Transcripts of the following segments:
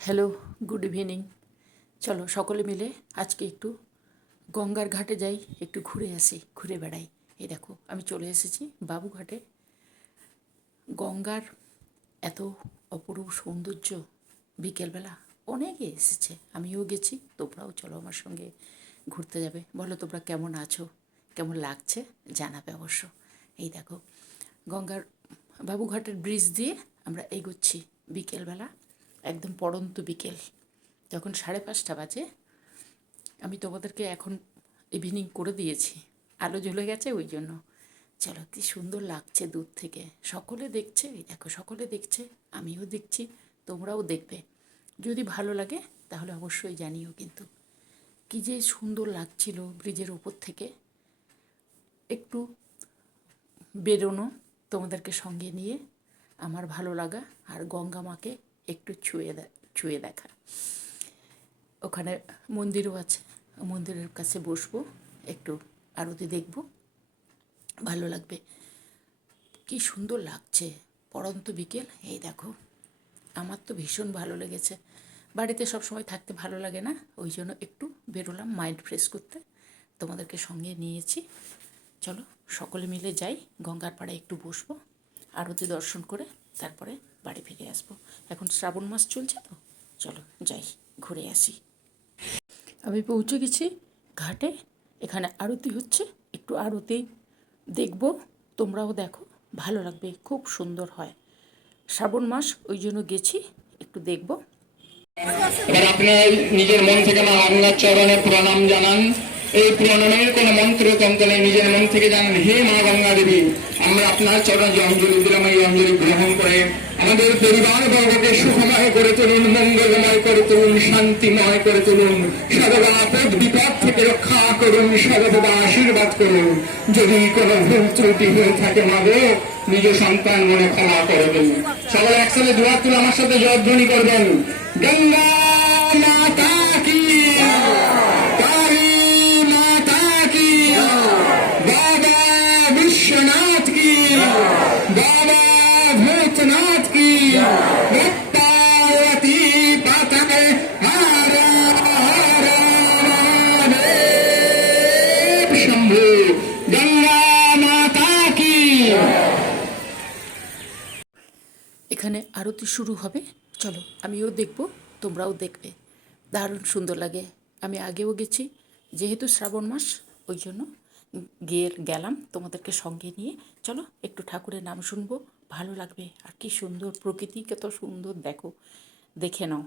Hello, good evening. চলো সকলে মিলে আজকে একটু গঙ্গার ঘাটে যাই, একটু ঘুরে আসি, ঘুরে বেড়াই। এই দেখো আমি চলে এসেছি বাবুঘাটে। গঙ্গার এত অপরূপ সৌন্দর্য, বিকেলবেলা অনেকে এসেছে, আমিও গেছি। তোমরাও চলো আমার সঙ্গে ঘুরতে যাবে। বলো তোমরা কেমন আছো, কেমন লাগছে জানাবে অবশ্য। এই দেখো গঙ্গার বাবুঘাটের ব্রিজ দিয়ে আমরা এগোচ্ছি বিকেলবেলা, একদম পড়ন্ত বিকেল, যখন 5:30 বাজে। আমি তোমাদেরকে এখন ইভিনিং করে দিয়েছি, আলো জ্বলে গেছে ওই জন্য। চলো, কি সুন্দর লাগছে দূর থেকে, সকলে দেখছে। এই দেখো সকলে দেখছে, আমিও দেখছি, তোমরাও দেখবে। যদি ভালো লাগে তাহলে অবশ্যই জানিও। কিন্তু কী যে সুন্দর লাগছিল ব্রিজের ওপর থেকে একটু বেরোনো, তোমাদেরকে সঙ্গে নিয়ে আমার ভালো লাগা, আর গঙ্গা মাকে একটু ছুঁয়ে দেখা। ওখানে মন্দিরও আছে, মন্দিরের কাছে বসবো, একটু আরতি দেখব, ভালো লাগবে। কি সুন্দর লাগছে পড়ন্ত বিকেল। এই দেখো আমার তো ভীষণ ভালো লেগেছে। বাড়িতে সব সময় থাকতে ভালো লাগে না, ওই জন্য একটু বেরোলাম মাইন্ড ফ্রেশ করতে, তোমাদেরকে সঙ্গে নিয়েছি। চলো সকলে মিলে যাই, গঙ্গার পাড়ে একটু বসবো, আরতি দর্শন করে তারপরে বাড়ি ফিরে আসবো। এখন শ্রাবণ মাস চলছে তো, চলো যাই, ঘুরে আসি। আমি পৌঁছে গেছি ঘাটে, এখানে আরতি হচ্ছে, একটু আরতি দেখব, তোমরাও দেখো, ভালো লাগবে, খুব সুন্দর হয়। শ্রাবণ মাস ওই জন্য গেছি, একটু দেখব। এবার আপনি নিজের মন থেকে মা গঙ্গার চরণে প্রণাম জানান। এই প্রণামের কোন মন্ত্র কঙ্কনে নিজের মন থেকে জানান, হে মা গঙ্গা দেবী, আমরা আপনার চরণ যে অঞ্জলি দিলাম, এই অঞ্জলি গ্রহণ করে আমাদের পরিবার বর্গকে সুখময় করে তুলুন, মঙ্গলময় করে তুলুন, শান্তিময় করে তুলুন, সর্বদা আপদ বিপদ থেকে রক্ষা করুন, সর্বদা আশীর্বাদ করুন। যদি কোনো ভুল ত্রুটি হয়ে থাকে মাগো, নিজ সন্তান মনে ক্ষমা করে দিন। সকলে একসাথে দুয়ার তুলে আমার সাথে জয়ধ্বনি করবেন, গঙ্গা মাতা কি, কালী মাতা কি, বাবা বিশ্বনাথ কি, বাবা ভূতনাথ কি, পার্বতী পাতাকে হর হর মহাদেব শম্ভু। গঙ্গা মাতা কি। এখানে আরতি শুরু হবে, চলো আমিও দেখব, তোমরাও দেখবে, দারুণ সুন্দর লাগে। আমি আগেও গেছি, যেহেতু শ্রাবণ মাস ওই জন্য গেলাম তোমাদেরকে সঙ্গে নিয়ে। চলো একটু ঠাকুরের নাম শুনবো, ভালো লাগবে। আর কি সুন্দর প্রকৃতি, কত সুন্দর দেখো, দেখে নাও।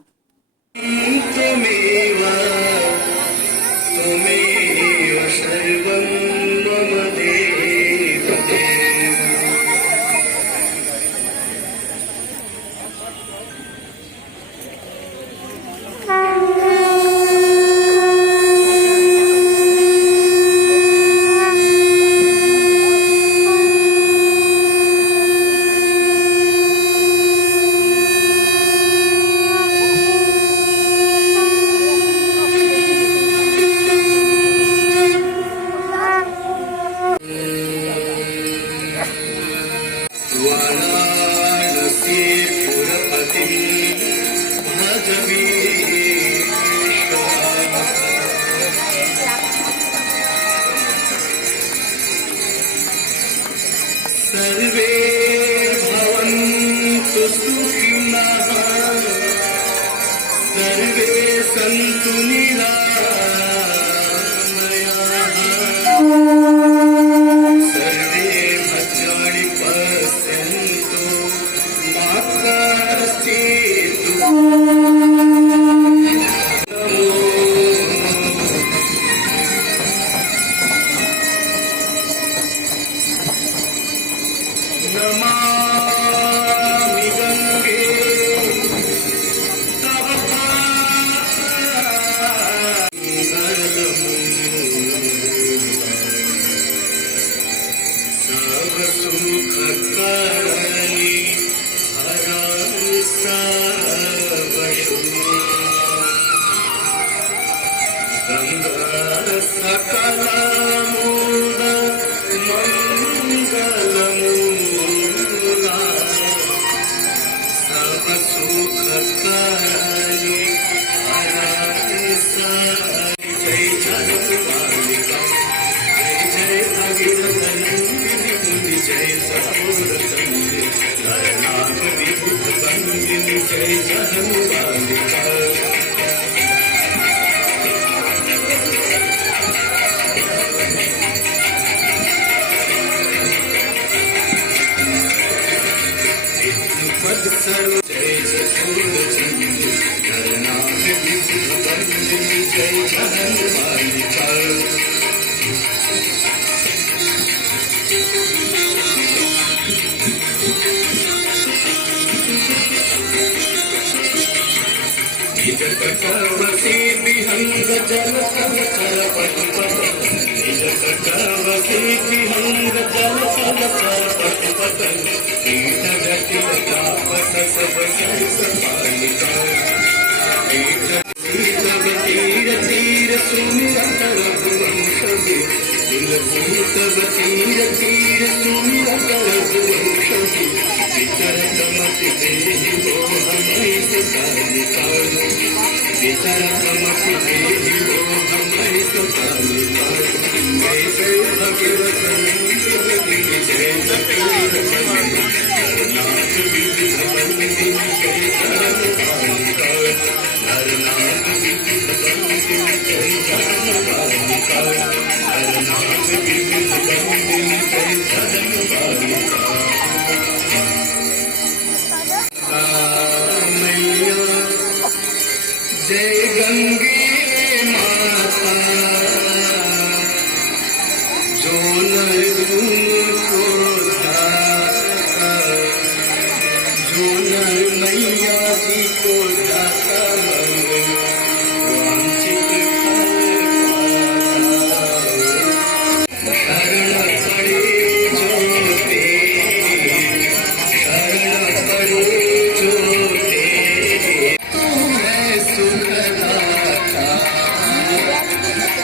सर्वे भवन्तु सुखिनः, सर्वे सन्तु निरामयाः, सर्वे भद्राणि पश्यन्तु मा कश्चित् नमामि गंगे तव सब सुख करणी हरामि सब गंगा सकल मूल मंगलमूला सब सुख करणी जटकवसी विहंग जल तव चर पटुपट जटकवसी विहंग जल तव चर पटुपट पीठ जटिल तापस सब सहस पालिका पीठ तव तीर तीर सुमिरत रघुवंश तुलसी तव तीर तीर सुमिरत रघुवंश विचरत मति देहि मोह मई सकालिका विचरत मति देहि मोह मई सकालिका जय जय भगवत जय नरनाथ विविध वंदिनी जय जगन्नाथ नरनाथ विविध वंदिनी जय जगन्नाथ नरनाथ विविध वंदिनी जय जगन्नाथ जय गंगे माता जो नर तुमको ढाका जो नर मैया जी को ढाका वांछित फल शरण पड़े जो तेरे शरण पड़े जो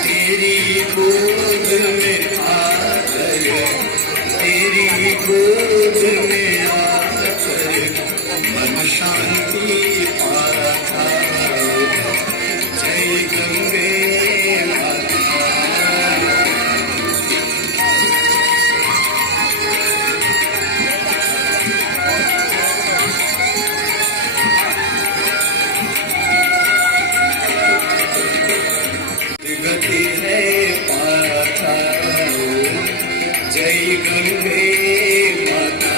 तेरी गोद में आकर तेरी गोद में आकर मन शांति पाता जय गंगे माता गति है पाता जय गंगे माता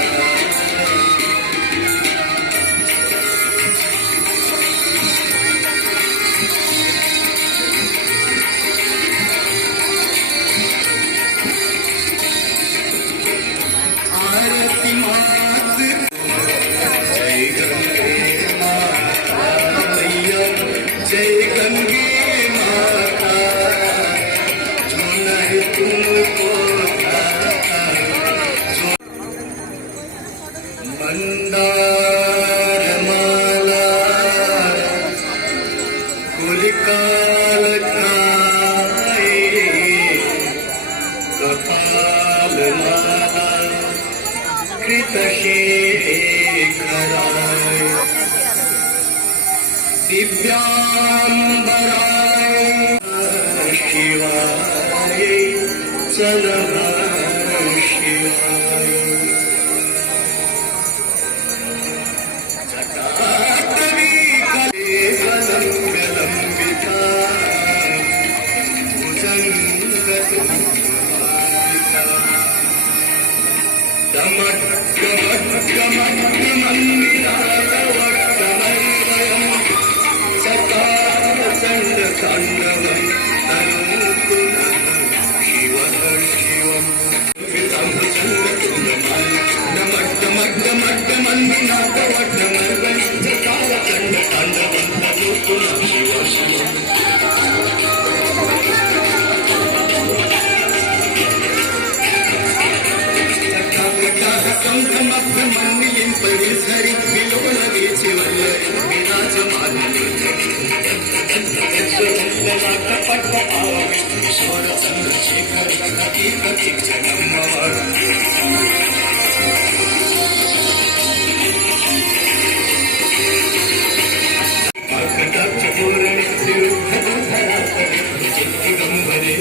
आरती मात जय गंगे माता मैया जय गंगे माता जो नर तुमको ढाका मंदार माला कुलिकाल काए कपाल माला कृत शेखराय दिव्यांबराय शिवाय चल शिवाय जटाटवी कले लंबिता भुजंगमालिका दमट दमट दमट मंदिरावट्टमर्वयम् चंड तांडवं तनूपुनः शिवः शिवम् वितं चण्डतुलमाल नमड्डमड्डमड्डमन्दिनाथवट्टमर्वयम् चण्ड तांडवं तनूपुनः शिवः शिवम् संगमभ्रमण्यं परिसरि विलोलवीचि वल्लरि विराजमानने ईश्वर चन्द्रशेखर कटिकचिक्षणं चित्तिगम्बरे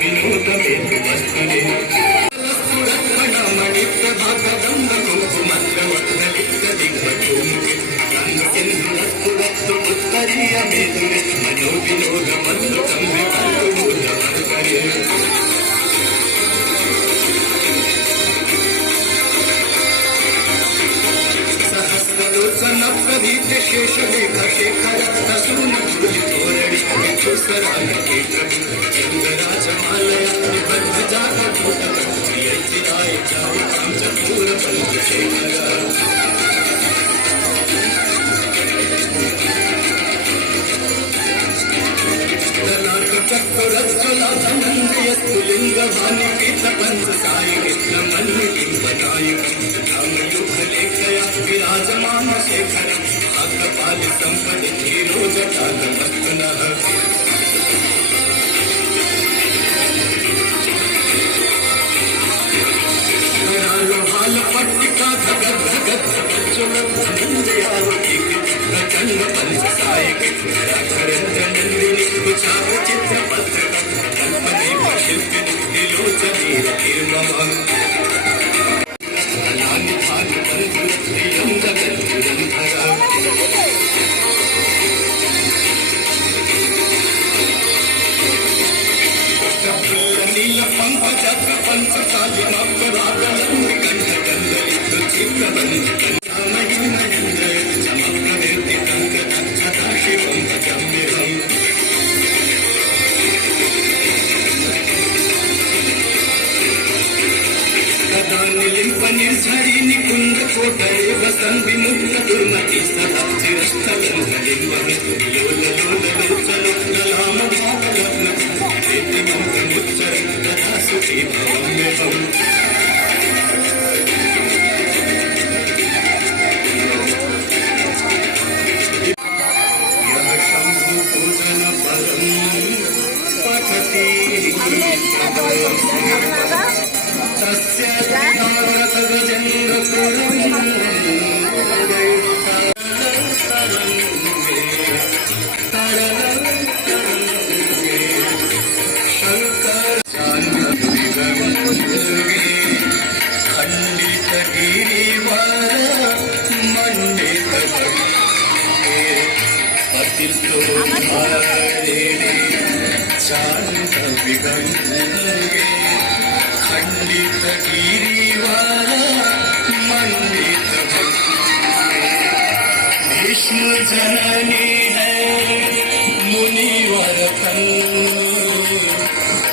विनोदमेतु वस्तुने मणिप्रभागदम्ब कुङ्कुमग्रवत्नलिप्त दिग्भटोमुखे रङ्गसिन्धुलस मनोविनोद मधुरम सहस्रलोचन प्रदीप शेष लेख शेखर रसून धोरणी सराय चंद्रराजमालया निबद्ध जागभूत प्रियचिराय चामचूर पंचशेखर लिंगभानि पीतपंच साई कृष्णमल्लिकिंबनाय रामयुगलेखया विराजमान शेखर भागपालि संपदि धीरो जटालमस्तनः लोहाल पट्टिका धगत धगत निंदयावती प्रचंड पंच साई नंदिनी कुचार चित्र पत्र कल्पने शिल्पिनी त्रिलोचनी निर्मम अनानि भाग बंधु प्रियं जगत निरंतर नील पंकज पंच कालिमापरागलंब कंठ गंधलित चित्रबंध कंठामहीन इंद्र चमक निर्ति कंक दक्षता शिवं भजम्यहम् लिंप निर्झरी निकुंज कोटरे वसन विमुक्त दुर्मति सदा चिरस्थलं लिंबहि लोल लोल लोचन ललाम भागरत्न प्रीति मंत्रमुच्चर तथा सुखी भवम्यहम् यः शंभु पूजन फलं पठति तस्य खंडित गिरिवर मंडित पतितो शांत विगंगे खंडित गिरिवर मंडित भीष्म जननी है मुनिवर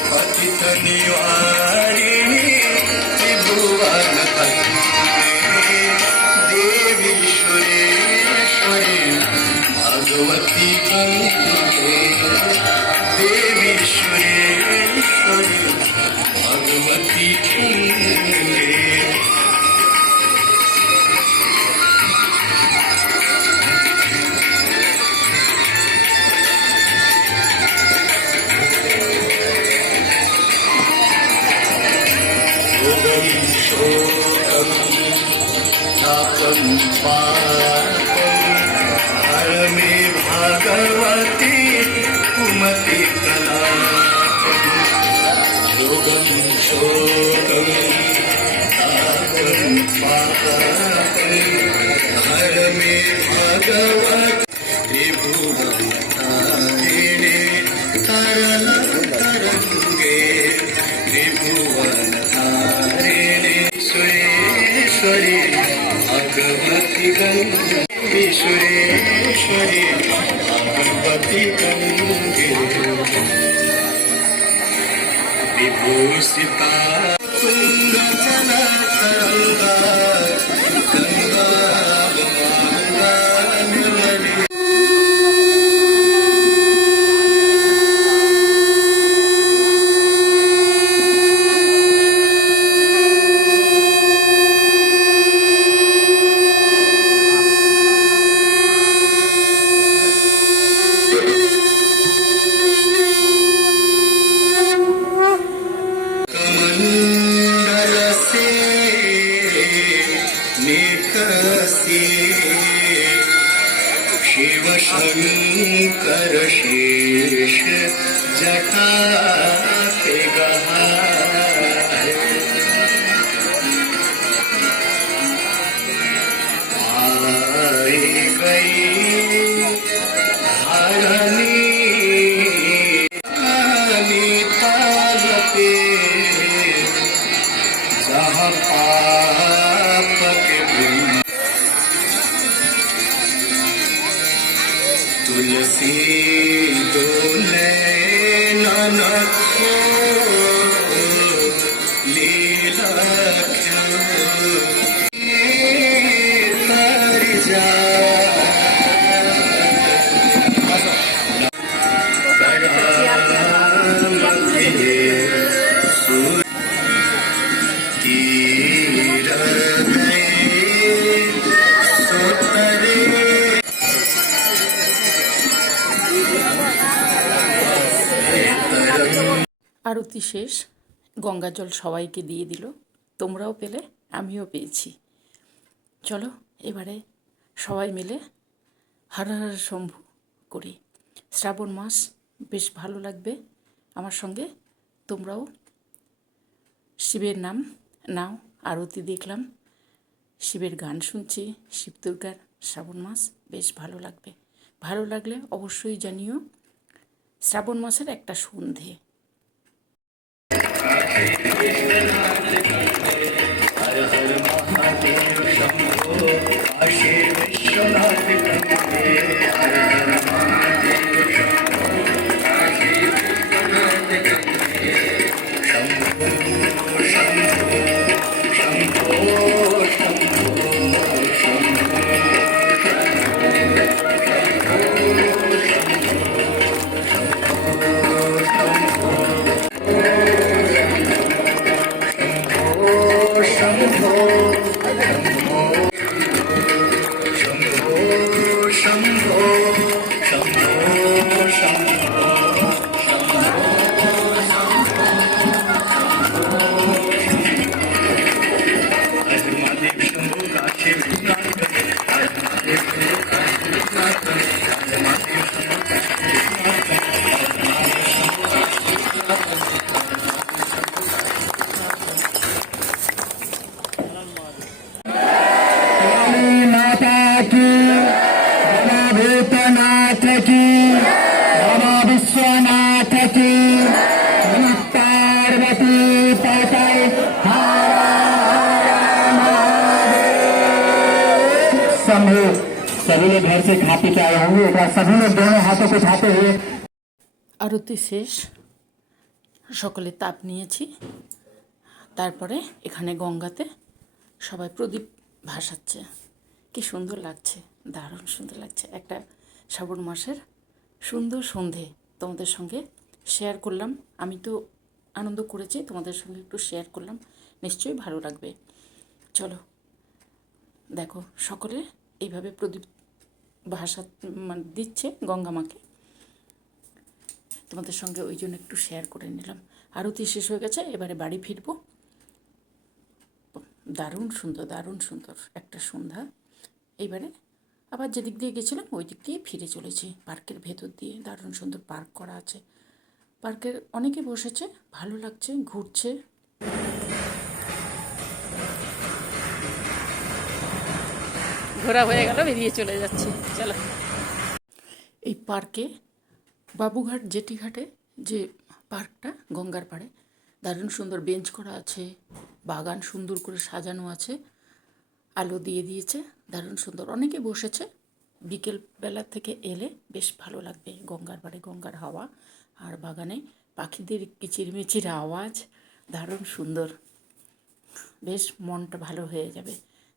पतित निवारिणी त्रिभुवन देवी सुरेश्वरी भगवती गंगे देवी सुरेश्वरी भगवती गंगे हर में भागवती कुमति कला योगम शोकम तापम पापम हर में भागवती त्रिभुवनतारिणे तरल तरंगे त्रिभुवनतारिणे सुरेश्वरी भगवती गंगे सुरेश्वरी भगवती गंगे विभूषिता तुंगचल तरंगा गंगा गंगानवली शिव शंकर शेष जटा के गहाय आई गई तुलसी डोले नानक को लीला तर जा আরতি শেষ, গঙ্গা জল সবাইকে দিয়ে দিল, তোমরাও পেলে, আমিও পেয়েছি। চলো এবারে সবাই মিলে হর হর শম্ভু করি। শ্রাবণ মাস, বেশ ভালো লাগবে আমার সঙ্গে। তোমরাও শিবের নাম নাও, আরতি দেখলাম, শিবের গান শুনছি, শিব দুর্গার। শ্রাবণ মাস বেশ ভালো লাগবে। ভালো লাগলে অবশ্যই জানিও। শ্রাবণ মাসের একটা সন্ধে। भूतनाथ की, बाबा विश्वनाथ की, पार्वती पतय शंभु। सभी लोग घर से खा पी के आए होंगे, एक बार सभी लोग दोनों हाथों को उठाते हुए। আরতি শেষ, সকলে তাপ নিয়েছি। তারপরে এখানে গঙ্গাতে সবাই প্রদীপ ভাসাচ্ছে। কি সুন্দর লাগছে, দারুণ সুন্দর লাগছে। একটা শ্রাবণ মাসের সুন্দর সন্ধে তোমাদের সঙ্গে শেয়ার করলাম। আমি তো আনন্দ করেছি, তোমাদের সঙ্গে একটু শেয়ার করলাম, নিশ্চয়ই ভালো লাগবে। চলো দেখো, সকলে এইভাবে প্রদীপ ভাসা মানে দিচ্ছে গঙ্গা মাকে, তোমাদের সঙ্গে ওই জন্য একটু শেয়ার করে নিলাম। আরতি শেষ হয়ে গেছে, এবারে বাড়ি ফিরবো। দারুণ সুন্দর, দারুণ সুন্দর একটা সন্ধ্যা। এইবারে আবার যেদিক দিয়ে গেছিলাম ওই দিক দিয়ে ফিরে চলেছি, পার্কের ভেতর দিয়ে। দারুণ সুন্দর পার্ক করা আছে, পার্কের অনেকে বসেছে, ভালো লাগছে, ঘুরছে। ঘোরা হয়ে গেল, বেরিয়ে চলে যাচ্ছি। চলো, এই পার্কে বাবুঘাট জেটিঘাটে যে পার্কটা গঙ্গার পাড়ে, দারুণ সুন্দর বেঞ্চ করা আছে, বাগান সুন্দর করে সাজানো আছে, আলো দিয়ে দিয়েছে, দারুণ সুন্দর। অনেকে বসেছে, বিকেল বেলা থেকে এলে বেশ ভালো লাগবে। গঙ্গার পাড়ে গঙ্গার হাওয়া আর বাগানে পাখিদের কিচিরমিচির আওয়াজ, দারুণ সুন্দর, বেশ মনটা ভালো হয়ে যাবে।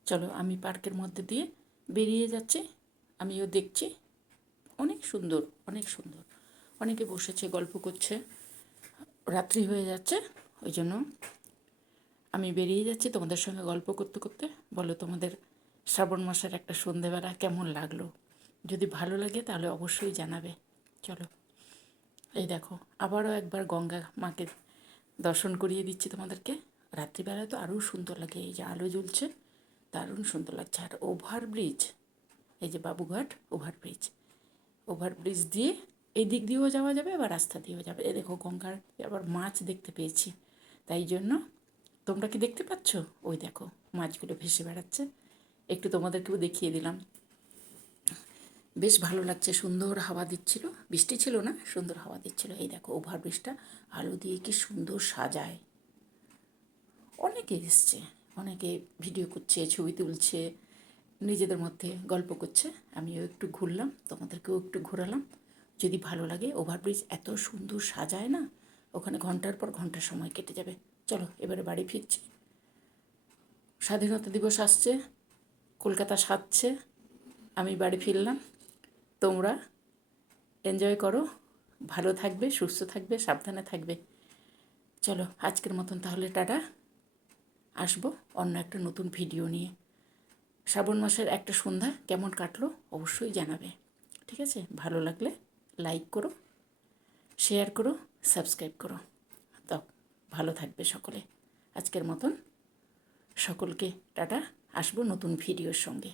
চলো, আমি পার্কের মধ্যে দিয়ে বেরিয়ে যাচ্ছি, আমিও দেখছি। অনেক সুন্দর, অনেক সুন্দর। অনেকে বসেছে, গল্প করছে, রাত্রি হয়ে যাচ্ছে, ওই জন্য আমি বেরিয়ে যাচ্ছি তোমাদের সঙ্গে গল্প করতে করতে। বলো, তোমাদের শ্রাবণ মাসের একটা সন্ধেবেলা কেমন লাগলো? যদি ভালো লাগে তাহলে অবশ্যই জানাবে। চলো, এই দেখো, আবারও একবার গঙ্গা মাকে দর্শন করিয়ে দিচ্ছি তোমাদেরকে। রাত্রিবেলা তো আরও সুন্দর লাগে, এই যে আলো জ্বলছে, দারুণ সুন্দর লাগছে। আর ওভারব্রিজ, এই যে বাবুঘাট ওভারব্রিজ, ওভারব্রিজ দিয়ে এই দিক দিয়েও যাওয়া যাবে, আবার রাস্তা দিয়েও যাবে। এ দেখো, গঙ্গার আবার মাছ দেখতে পেয়েছি, তাই জন্য। তোমরা কি দেখতে পাচ্ছ? ওই দেখো, মাছগুলো ভেসে বেড়াচ্ছে, একটু তোমাদেরকেও দেখিয়ে দিলাম। বেশ ভালো লাগছে, সুন্দর হাওয়া দিচ্ছিল, বৃষ্টি ছিল না, সুন্দর হাওয়া দিচ্ছিল। এই দেখো, ওভারব্রিজটা আলো দিয়ে কি সুন্দর সাজায়। অনেকে এসছে, অনেকে ভিডিও করছে, ছবি তুলছে, নিজেদের মধ্যে গল্প করছে, আমিও একটু ঘুরলাম, তোমাদেরকেও একটু ঘোরালাম। যদি ভালো লাগে, ওভারব্রিজ এত সুন্দর সাজায় না, ওখানে ঘন্টার পর ঘন্টা সময় কেটে যাবে। চলো এবারে বাড়ি ফিরছি। স্বাধীনতা দিবস আসছে, কলকাতা সাজছে, আমি বাড়ি ফিরলাম। তোমরা এনজয় করো, ভালো থাকবে, সুস্থ থাকবে, সাবধানে থাকবে। চলো আজকের মতন তাহলে টাটা, আসবো অন্য একটা নতুন ভিডিও নিয়ে। শ্রাবণ মাসের একটা সন্ধ্যা কেমন কাটলো অবশ্যই জানাবে, ঠিক আছে? ভালো লাগলে লাইক করো, শেয়ার করো, সাবস্ক্রাইব করো। তো ভালো থাকবে সকলে। আজকের মতন সকলকে টাটা, আসবো নতুন ভিডিওর সঙ্গে।